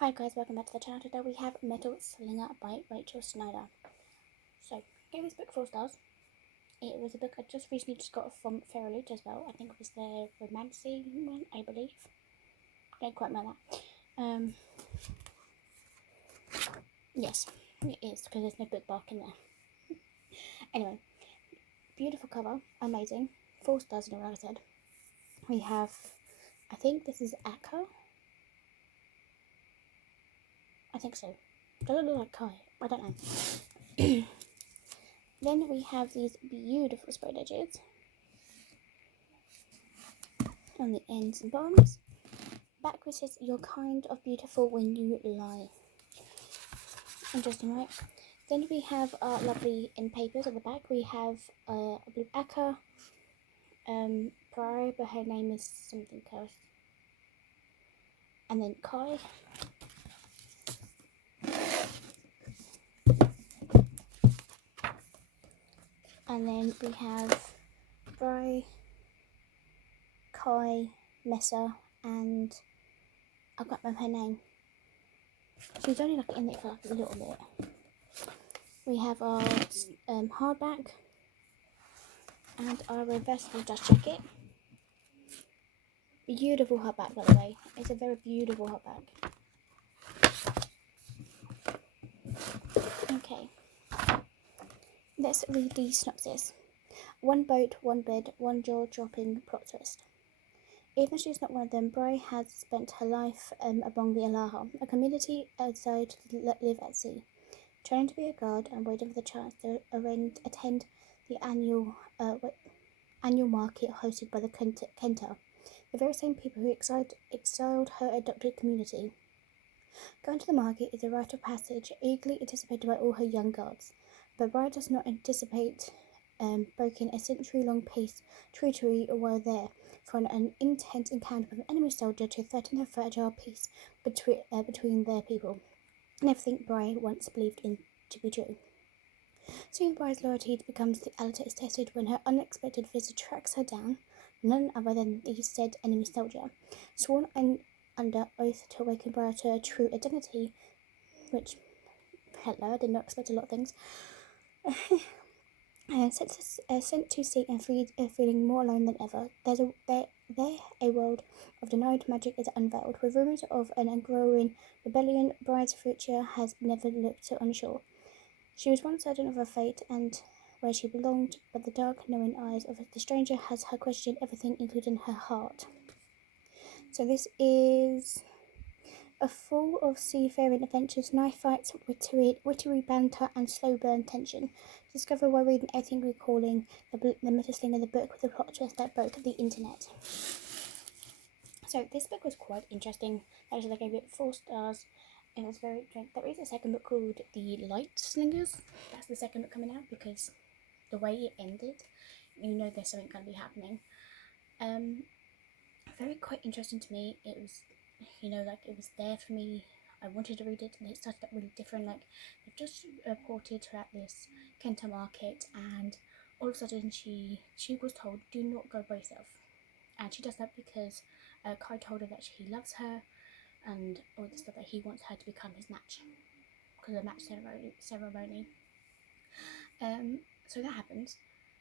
Hi guys, welcome back to the channel. Today we have Metal Slinger by Schneider. So, I gave this book 4 stars. It was a book I just recently got from Fairy as well. I think it was the romancy one, I believe. Don't quite remember that. Yes, it is, because there's no book bark in there. Anyway, beautiful cover, amazing. 4 stars in a row, I said. We have, I think this is Akka. I think so. Doesn't look like Kai, I don't know. Then we have these beautiful sprayed edges on the ends and bottoms. Backwards says, "You're kind of beautiful when you lie." Interesting, right? Then we have our lovely in papers at the back. We have I believe Akka, Priory, but her name is something else. And then Kai. And then we have Bri, Kai, Messa, and I can't remember her name. She's only like in it for like a little bit. We have our hardback and our reversible dust jacket. Beautiful hardback, by the way. It's a very beautiful hardback. Okay. Let's read the synopsis. One boat, one bed, one jaw-dropping plot twist. Even though she's not one of them, Bri has spent her life among the Alaha, a community outside to live at sea, training to be a guard and waiting for the chance to attend the annual market hosted by the Kenta, the very same people who exiled her adopted community. Going to the market is a rite of passage, eagerly anticipated by all her young guards, but Bri does not anticipate breaking a century-long peace treaty while there, for an intense encounter with an enemy soldier to threaten the fragile peace between their people, and everything Bri once believed in to be true. Soon Bri's loyalty becomes tested when her unexpected visitor tracks her down, none other than the said enemy soldier, sworn under oath to awaken Bri to her true identity, which, hello, I did not expect a lot of things. Sent to sea and feeling more alone than ever. A world of denied magic is unveiled, with rumours of an growing rebellion. Bride's future has never looked so unsure. She was once certain of her fate and where she belonged, but the dark, knowing eyes of the stranger has her questioned everything, including her heart. So this is a full of seafaring adventures, knife fights, witty banter, and slow burn tension. Discover why reading everything, recalling the Metal Slinger, the book with the plot twist that broke the internet. So this book was quite interesting. Actually, I gave it 4 stars. It was very interesting. There is a second book called The Light Slingers. That's the second book coming out, because the way it ended, you know there's something going to be happening. Very quite interesting to me. It was, it was there for me. I wanted to read it, and it started out really different. Like, they've just reported her at this Kenta market, and all of a sudden she was told, do not go by yourself. And she does that because Kai told her that he loves her, and all the stuff, that he wants her to become his match, because of the match ceremony. So that happens.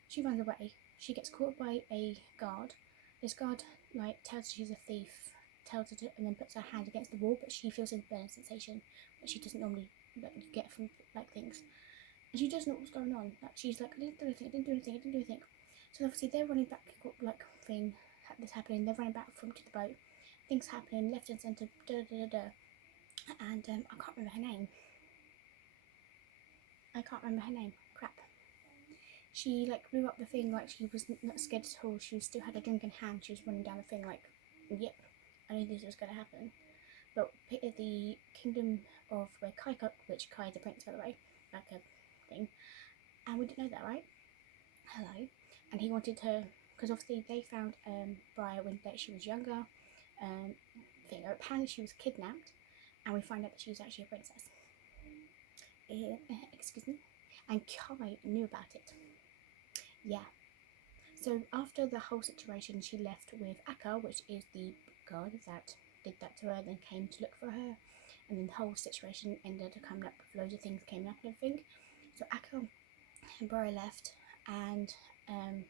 She runs away. She gets caught by a guard. This guard tells her she's a thief, tells her to, and then puts her hand against the wall, but she feels a burning sensation that she doesn't normally get from things. And she doesn't know what's going on. She's like, I didn't do anything. So obviously they're running back, this happening. They're running back to the boat. Things happening left and centre. And I can't remember her name. Crap. She blew up the thing. She was not scared at all. She still had a drink in hand. She was running down the thing yep, I knew this was going to happen. But the kingdom of where which Kai is a prince, by the way, a thing, and we didn't know that, right? Hello. And he wanted her, because obviously they found Bri when she was younger. Apparently she was kidnapped, and we find out that she was actually a princess. Excuse me. And Kai knew about it. Yeah. So after the whole situation, she left with Akka, which is the guard that did that to her, then came to look for her, and then the whole situation ended up coming up with loads of things came up and everything. So Akka and Bri left, and I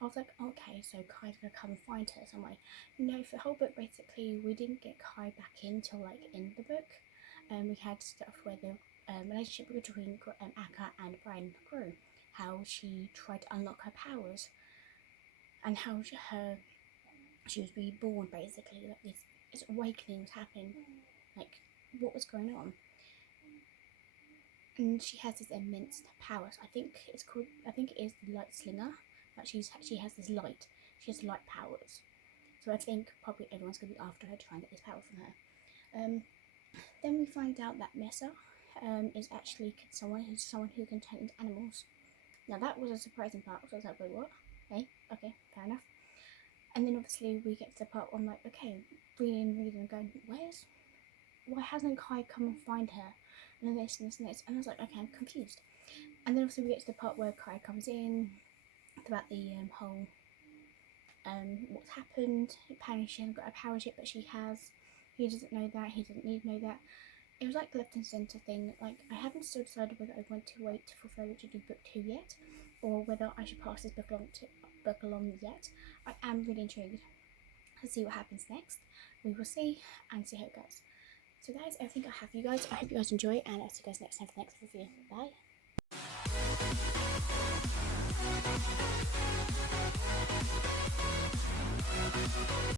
was like, okay, so Kai's gonna come and find her some way. No, for the whole book, basically, we didn't get Kai back in till like in the book. We had stuff where the relationship between Akka and Brian grew, how she tried to unlock her powers, and how she was reborn, basically. Like this awakening was happening, like what was going on. And she has this immense power. So I think it is the light slinger. Like she has this light. She has light powers. So I think probably everyone's going to be after her to try and get this power from her. Then we find out that Mesa is actually someone who can turn into animals. Now that was a surprising part. So I was like, wait, what? Hey, okay, fair enough. And then obviously we get to the part where I'm like, okay, reading and going, why hasn't Kai come and find her? And then this and this and this. And I was like, okay, I'm confused. And then obviously we get to the part where Kai comes in about the whole what's happened. Apparently she hasn't got her powers yet, but she has. He doesn't know that. He doesn't need to know that. It was like the left and centre thing. Like I haven't still decided whether I want to wait for Frodo to do book 2 yet, or whether I should pass this book along yet. I am really intrigued to see what happens next. We will see and see how it goes. So that is everything I have for you guys. I hope you guys enjoy, and I'll see you guys next time for the next review. Bye.